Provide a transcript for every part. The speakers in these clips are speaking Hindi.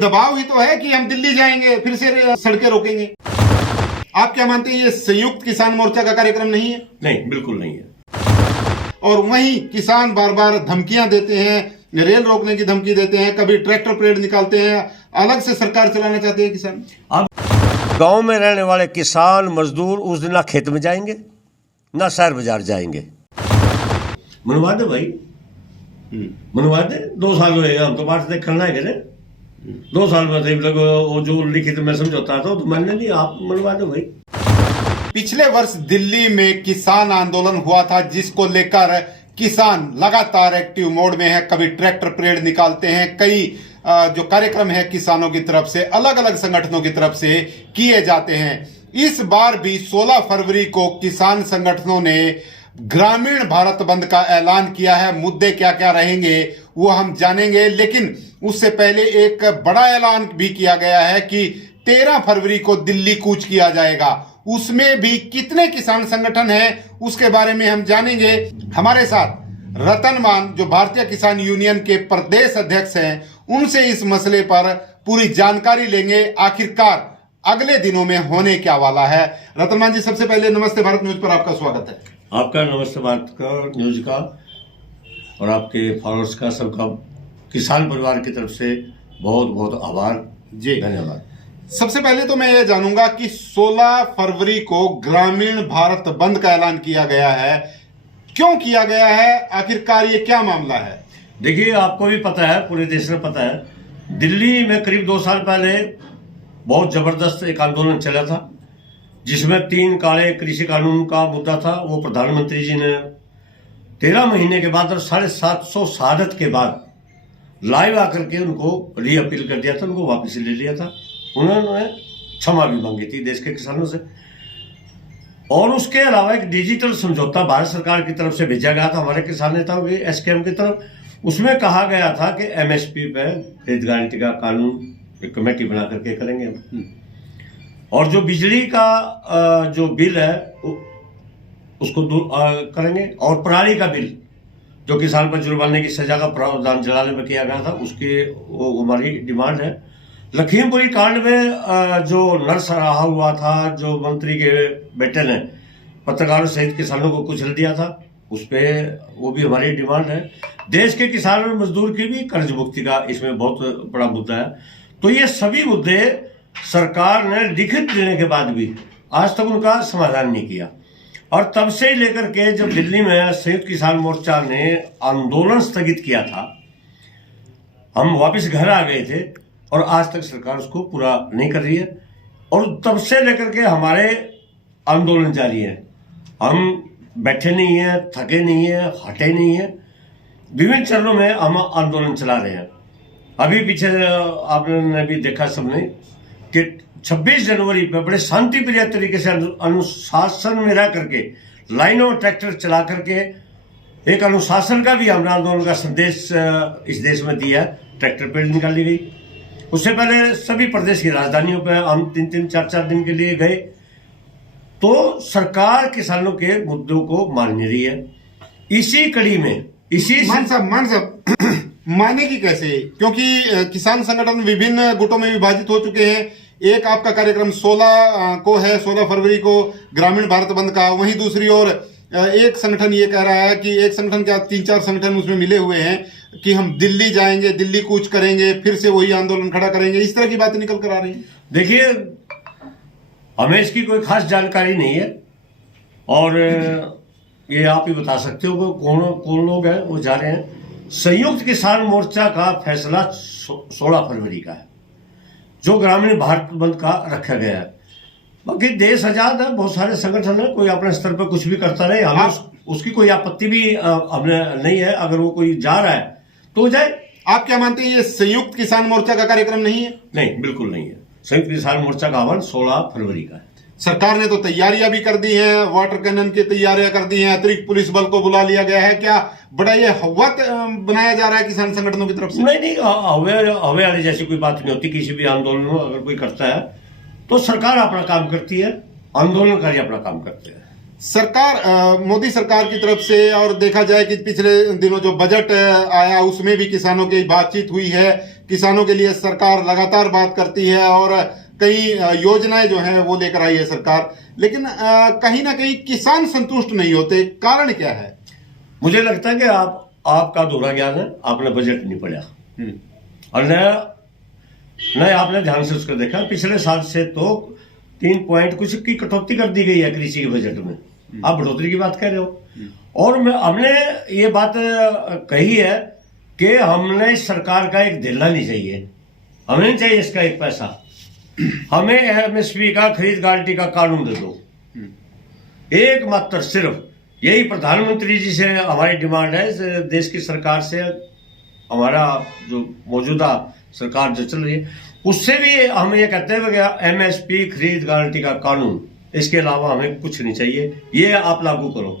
दबाव ही तो है कि हम दिल्ली जाएंगे, फिर से सड़कें रोकेंगे। आप क्या मानते हैं, ये संयुक्त किसान मोर्चा का कार्यक्रम नहीं है? नहीं, बिल्कुल नहीं है। और वहीं किसान बार बार धमकियां देते हैं, रेल रोकने की धमकी देते हैं, कभी ट्रैक्टर परेड निकालते हैं, अलग से सरकार चलाना चाहते हैं किसान। अब गांव में रहने वाले किसान मजदूर उस दिन ना खेत में जाएंगे ना शहर बाजार जाएंगे। मनवा दे भाई, मनवा दे। 2 साल होएगा, हम तो बात देखना है कि 2 साल में वो जो लिखित में समझौता था तो मैंने नहीं, आप मनवा दो भाई। पिछले वर्ष दिल्ली में किसान आंदोलन हुआ था, जिसको लेकर किसान लगातार एक्टिव मोड में है। कभी ट्रैक्टर परेड निकालते हैं, कई जो कार्यक्रम है किसानों की तरफ से, अलग अलग संगठनों की तरफ से किए जाते हैं। इस बार भी 16 फरवरी को किसान संगठनों ने ग्रामीण भारत बंद का ऐलान किया है। मुद्दे क्या क्या रहेंगे वो हम जानेंगे, लेकिन उससे पहले एक बड़ा ऐलान भी किया गया है कि 13 फरवरी को दिल्ली कूच किया जाएगा। उसमें भी कितने किसान संगठन हैं उसके बारे में हम जानेंगे। हमारे साथ रतन मान, जो भारतीय किसान यूनियन के प्रदेश अध्यक्ष हैं, उनसे इस मसले पर पूरी जानकारी लेंगे। आखिरकार अगले दिनों में होने क्या वाला है। रतन मान जी, सबसे पहले नमस्ते भारत न्यूज पर आपका स्वागत है। आपका नमस्ते भारत का न्यूज का और आपके फॉलोअर्स का, सबका किसान परिवार की तरफ से बहुत बहुत आभार जी, धन्यवाद। सबसे पहले तो मैं ये जानूंगा कि 16 फरवरी को ग्रामीण भारत बंद का ऐलान किया गया है, क्यों किया गया है, आखिरकार ये क्या मामला है? देखिए, आपको भी पता है, पूरे देश में पता है, दिल्ली में करीब 2 साल पहले बहुत जबरदस्त एक आंदोलन चला था, जिसमें 3 काले कृषि कानून का मुद्दा था। वो प्रधानमंत्री जी ने 13 महीने के बाद और 750 शहादत के बाद लाइव आकर के उनको री अपील कर दिया था, उनको वापस ले लिया था। उन्होंने क्षमा भी मांगी थी देश के किसानों से। और उसके अलावा एक डिजिटल समझौता भारत सरकार की तरफ से भेजा गया था हमारे किसान नेताओं की, एसकेएम की तरफ। उसमें कहा गया था कि एमएसपी पे खरीद गारंटी का कानून एक कमेटी बना करके करेंगे हम। और जो बिजली का जो बिल है उसको करेंगे। और पराली का बिल, जो किसान पर जुर्माने की सजा का प्रावधान जलाने में किया गया था, उसकी वो हमारी डिमांड है। लखीमपुरी कांड में जो नरसंहार हुआ था, जो मंत्री के बेटे ने पत्रकारों सहित किसानों को कुचल दिया था, उस पे वो भी हमारी डिमांड है। देश के किसान और मजदूर की भी कर्ज मुक्ति का इसमें बहुत बड़ा मुद्दा है। तो ये सभी मुद्दे सरकार ने लिखित देने के बाद भी आज तक उनका समाधान नहीं किया। और तब से ही लेकर के जब दिल्ली में संयुक्त किसान मोर्चा ने आंदोलन स्थगित किया था, हम वापस घर आ गए थे और आज तक सरकार उसको पूरा नहीं कर रही है। और तब से लेकर के हमारे आंदोलन जारी है। हम बैठे नहीं हैं, थके नहीं हैं, हटे नहीं हैं। विभिन्न चरणों में हम आंदोलन चला रहे हैं। अभी पीछे आपने भी देखा सबने कि 26 जनवरी पे बड़े शांति प्रिय तरीके से अनुशासन में रह करके लाइनों में ट्रैक्टर चला करके एक अनुशासन का भी हमने आंदोलन का संदेश इस देश में दिया। ट्रैक्टर परेड निकाली गई। उससे पहले सभी प्रदेश की राजधानियों पर हम 3-3, 4-4 दिन के लिए गए। तो सरकार किसानों के मुद्दों को मान नहीं रही है। इसी कड़ी में मान साहब मानेगी कैसे? क्योंकि किसान संगठन विभिन्न गुटों में विभाजित हो चुके हैं। एक आपका कार्यक्रम 16 को है, 16 फरवरी को ग्रामीण भारत बंद का। वहीं दूसरी ओर एक संगठन ये कह रहा है कि एक संगठन क्या 3-4 संगठन उसमें मिले हुए हैं कि हम दिल्ली जाएंगे, दिल्ली कूच करेंगे, फिर से वही आंदोलन खड़ा करेंगे। इस तरह की बातें निकल कर आ रही हैं। देखिए, हमें इसकी कोई खास जानकारी नहीं है और ये आप ही बता सकते हो कौन लोग हैं वो जा रहे हैं। संयुक्त किसान मोर्चा का फैसला 16 फरवरी का है, जो ग्रामीण भारत बंद का रखा गया है। बाकी देश आजाद है, बहुत सारे संगठन है, कोई अपने स्तर पर कुछ भी करता रहे। हमें उसकी कोई आपत्ति भी हमने नहीं है। अगर वो कोई जा रहा है तो जाए। आप क्या मानते हैं, ये संयुक्त किसान मोर्चा का कार्यक्रम नहीं है? नहीं, बिल्कुल नहीं है। संयुक्त किसान मोर्चा का आह्वान 16 फरवरी का है। सरकार ने तो तैयारियां भी कर दी हैं, वाटर कैनन की तैयारियां कर दी हैं, अतिरिक्त पुलिस बल को बुला लिया गया है। क्या बड़ा ये हवा बनाया जा रहा है किसान संगठनों की तरफ से? नहीं, हवे वाली जैसी कोई बात नहीं होती। किसी भी आंदोलन में अगर कोई करता है तो सरकार अपना काम करती है, आंदोलनकारी अपना काम करते हैं। सरकार मोदी सरकार की तरफ से, और देखा जाए कि पिछले दिनों जो बजट आया उसमें भी किसानों की बातचीत हुई है किसानों के लिए सरकार लगातार बात करती है और कई योजनाएं जो हैं वो लेकर आई है सरकार, लेकिन कहीं ना कहीं किसान संतुष्ट नहीं होते। कारण क्या है? मुझे लगता है कि आपका दोहरा ज्ञान है, आपने बजट नहीं पढ़ा और नया आपने ध्यान से उसको देखा। पिछले साल से तो 3 पॉइंट कुछ की कटौती कर दी गई है कृषि के बजट में, आप बढ़ोतरी की बात कह रहे हो। और हमने ये बात कही है कि हमने सरकार का एक ढीला नहीं चाहिए, हमें नहीं चाहिए इसका एक पैसा, हमें एमएसपी का खरीद गारंटी का कानून दे दो। एकमात्र सिर्फ यही प्रधानमंत्री जी से हमारी डिमांड है, देश की सरकार से, हमारा जो मौजूदा सरकार जो चल रही है उससे भी हम ये कहते हैं कि एमएसपी खरीद गारंटी का कानून, इसके अलावा हमें कुछ नहीं चाहिए, ये आप लागू करो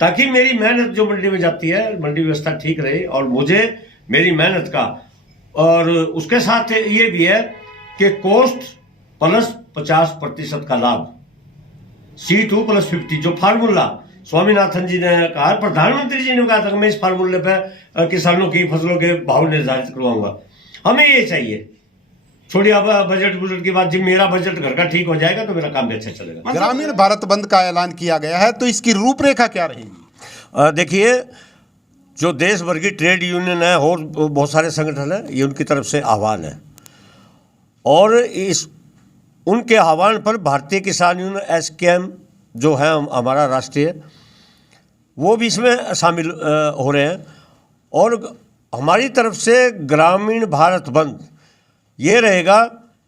ताकि मेरी मेहनत जो मंडी में जाती है, मंडी व्यवस्था ठीक रहे और मुझे मेरी मेहनत का, और उसके साथ ये भी है कि कॉस्ट प्लस 50% का लाभ, C2 + 50 जो फार्मूला स्वामीनाथन जी ने कहा, प्रधानमंत्री जी ने कहा था कि मैं इस फार्मूले पे किसानों की फसलों के भाव निर्धारित करवाऊंगा, हमें ये चाहिए। छोड़िए अब बजट की बात, जब मेरा बजट घर का ठीक हो जाएगा तो मेरा काम भी अच्छा चलेगा। ग्रामीण भारत बंद का ऐलान किया गया है, तो इसकी रूपरेखा क्या रहेगी? देखिए, जो देश भर की ट्रेड यूनियन है और बहुत सारे संगठन हैं, ये उनकी तरफ से आह्वान है और इस उनके आह्वान पर भारतीय किसान यूनियन SKM जो है हमारा राष्ट्रीय, वो भी इसमें शामिल हो रहे हैं। और हमारी तरफ से ग्रामीण भारत बंद ये रहेगा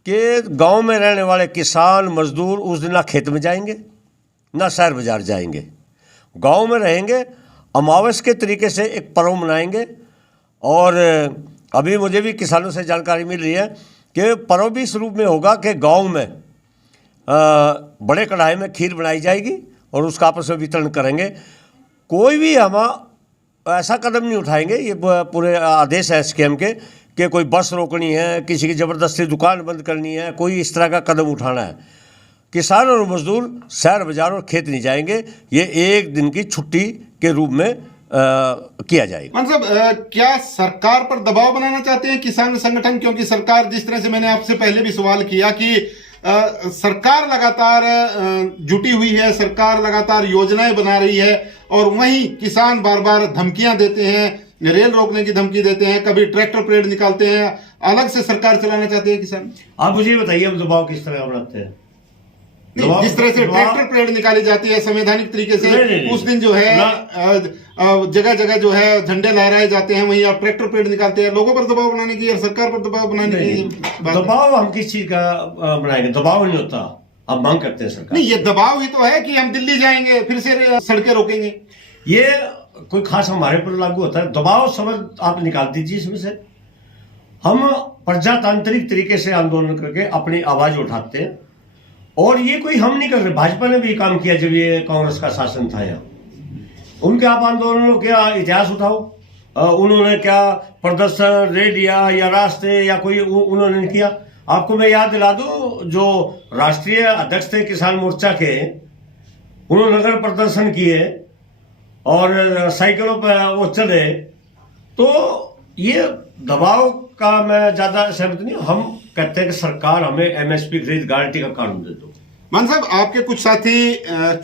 कि गांव में रहने वाले किसान मजदूर उस दिन ना खेत में जाएंगे ना शहर बाजार जाएंगे, गांव में रहेंगे, अमावस के तरीके से एक पर्व मनाएंगे। और अभी मुझे भी किसानों से जानकारी मिल रही है कि पर्व भी इस रूप में होगा कि गांव में बड़े कढ़ाई में खीर बनाई जाएगी और उसका आपस में वितरण करेंगे। कोई भी हम ऐसा कदम नहीं उठाएंगे, ये पूरे आदेश है SKM के, कि कोई बस रोकनी है, किसी की ज़बरदस्ती दुकान बंद करनी है, कोई इस तरह का कदम उठाना है। किसान और मजदूर शहर बाजार और खेत नहीं जाएंगे, ये एक दिन की छुट्टी के रूप में किया जाएगा। मान साहब, क्या सरकार पर दबाव बनाना चाहते हैं किसान संगठन? क्योंकि सरकार, जिस तरह से मैंने आपसे पहले भी सवाल किया कि सरकार लगातार जुटी हुई है, सरकार लगातार योजनाएं बना रही है और वहीं किसान बार बार धमकियां देते हैं, रेल रोकने की धमकी देते हैं, कभी ट्रैक्टर परेड निकालते हैं, अलग से सरकार चलाना चाहते हैं किसान। आप मुझे बताइए, हम दबाव किस तरह बनाते हैं? जिस तरह से ट्रैक्टर परेड निकाली जाती है संवैधानिक तरीके से, नहीं, उस दिन जो है जगह जगह जो है झंडे लहराए जाते हैं, वहीं आप ट्रैक्टर परेड निकालते हैं लोगों पर दबाव बनाने की और सरकार पर दबाव बनाने की। दबाव हम किस चीज का बनाएंगे? दबाव नहीं होता, आप मांग करते हैं सरकार। नहीं, ये दबाव ही तो है कि हम दिल्ली जाएंगे, फिर से सड़कें रोकेंगे, ये कोई खास हमारे पर लागू होता है? दबाव शब्द आप निकाल दीजिए इसमें से। हम प्रजातांत्रिक तरीके से आंदोलन करके अपनी आवाज उठाते हैं और ये कोई हम नहीं कर रहे, भाजपा ने भी काम किया जब ये कांग्रेस का शासन था यहाँ। उनके आप आंदोलनों का इतिहास उठाओ, उन्होंने क्या प्रदर्शन, रैलियां या रास्ते या कोई उन्होंने किया? आपको मैं याद दिला दूं, जो राष्ट्रीय अध्यक्ष थे किसान मोर्चा के, उन्होंने नगर प्रदर्शन किए और साइकिलों पर वो चले, तो ये दबाव का मैं ज्यादा सहमत नहीं। हम कहते हैं कि सरकार हमें एमएसपी खरीद गारंटी का कानून दे दो। मान साहब, आपके कुछ साथी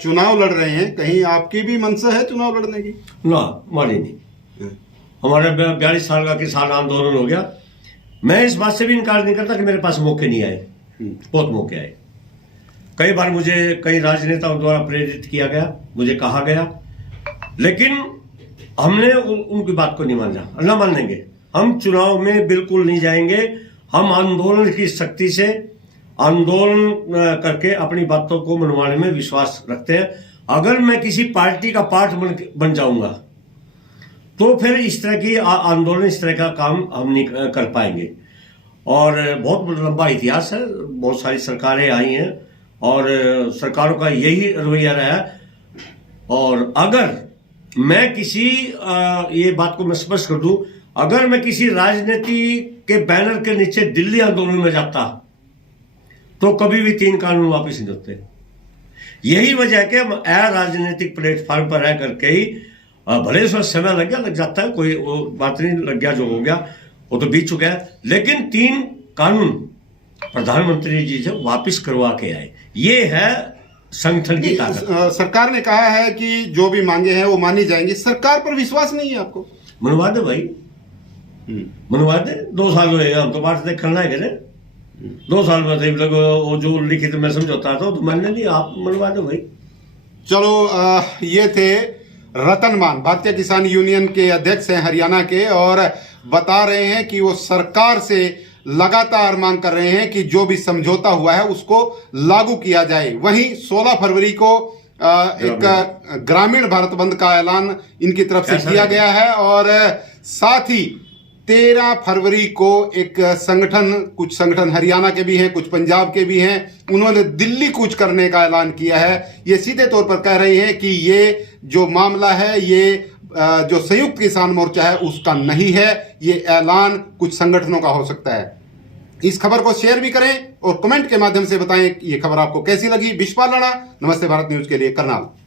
चुनाव लड़ रहे हैं, कहीं आपकी भी मंशा है चुनाव लड़ने की? ना, हमारी नहीं। हमारे 42 साल का किसान आंदोलन हो गया। मैं इस बात से भी इनकार नहीं करता कि मेरे पास मौके नहीं आए, बहुत मौके आए। कई बार मुझे कई राजनेताओं द्वारा प्रेरित किया गया, मुझे कहा गया, लेकिन हमने उनकी बात को नहीं माना, न मानेंगे। हम चुनाव में बिल्कुल नहीं जाएंगे। हम आंदोलन की शक्ति से आंदोलन करके अपनी बातों को मनवाने में विश्वास रखते हैं। अगर मैं किसी पार्टी का पार्ट बन जाऊंगा तो फिर इस तरह की आंदोलन, इस तरह का काम हम नहीं कर पाएंगे। और बहुत लंबा इतिहास है, बहुत सारी सरकारें आई हैं और सरकारों का यही रवैया रहा है। और अगर मैं किसी ये बात को मैं स्पष्ट कर दूं, अगर मैं किसी राजनीति के बैनर के नीचे दिल्ली आंदोलन में जाता तो कभी भी 3 कानून वापस नहीं होते। यही वजह है कि हम राजनीतिक प्लेटफॉर्म पर रह करके ही, भले उसमें समय लग जाता है, कोई बात नहीं, लग गया जो हो गया, वो तो बीत चुका है, लेकिन 3 कानून प्रधानमंत्री जी से वापस करवा के आए। ये है संगठन की ताकत। सरकार ने कहा है कि जो भी मांगे हैं वो मानी जाएंगी। सरकार पर विश्वास नहीं है आपको? मनवा दे भाई, मनवा दे। 2 साल हुए, हम तो बात देख करना है 2 साल में थे लोग, वो जो लिखित में समझौता था तो मानने नहीं, आप मनवा दो भाई। चलो, ये थे रतन मान, भारतीय किसान यूनियन के अध्यक्ष हैं हरियाणा के, और बता रहे हैं कि वो सरकार से लगातार मांग कर रहे हैं कि जो भी समझौता हुआ है उसको लागू किया जाए। वहीं 16 फरवरी को एक ग्रामीण भारत बंद का ऐलान इनकी तरफ से किया गया है, और साथ ही 13 फरवरी को एक संगठन, कुछ संगठन हरियाणा के भी हैं, कुछ पंजाब के भी हैं, उन्होंने दिल्ली कूच करने का ऐलान किया है। ये सीधे तौर पर कह रही हैं कि ये जो मामला है, ये जो संयुक्त किसान मोर्चा है उसका नहीं है, ये ऐलान कुछ संगठनों का हो सकता है। इस खबर को शेयर भी करें और कमेंट के माध्यम से बताएं ये खबर आपको कैसी लगी। विश्वपाल राणा, नमस्ते भारत न्यूज के लिए, करनाल।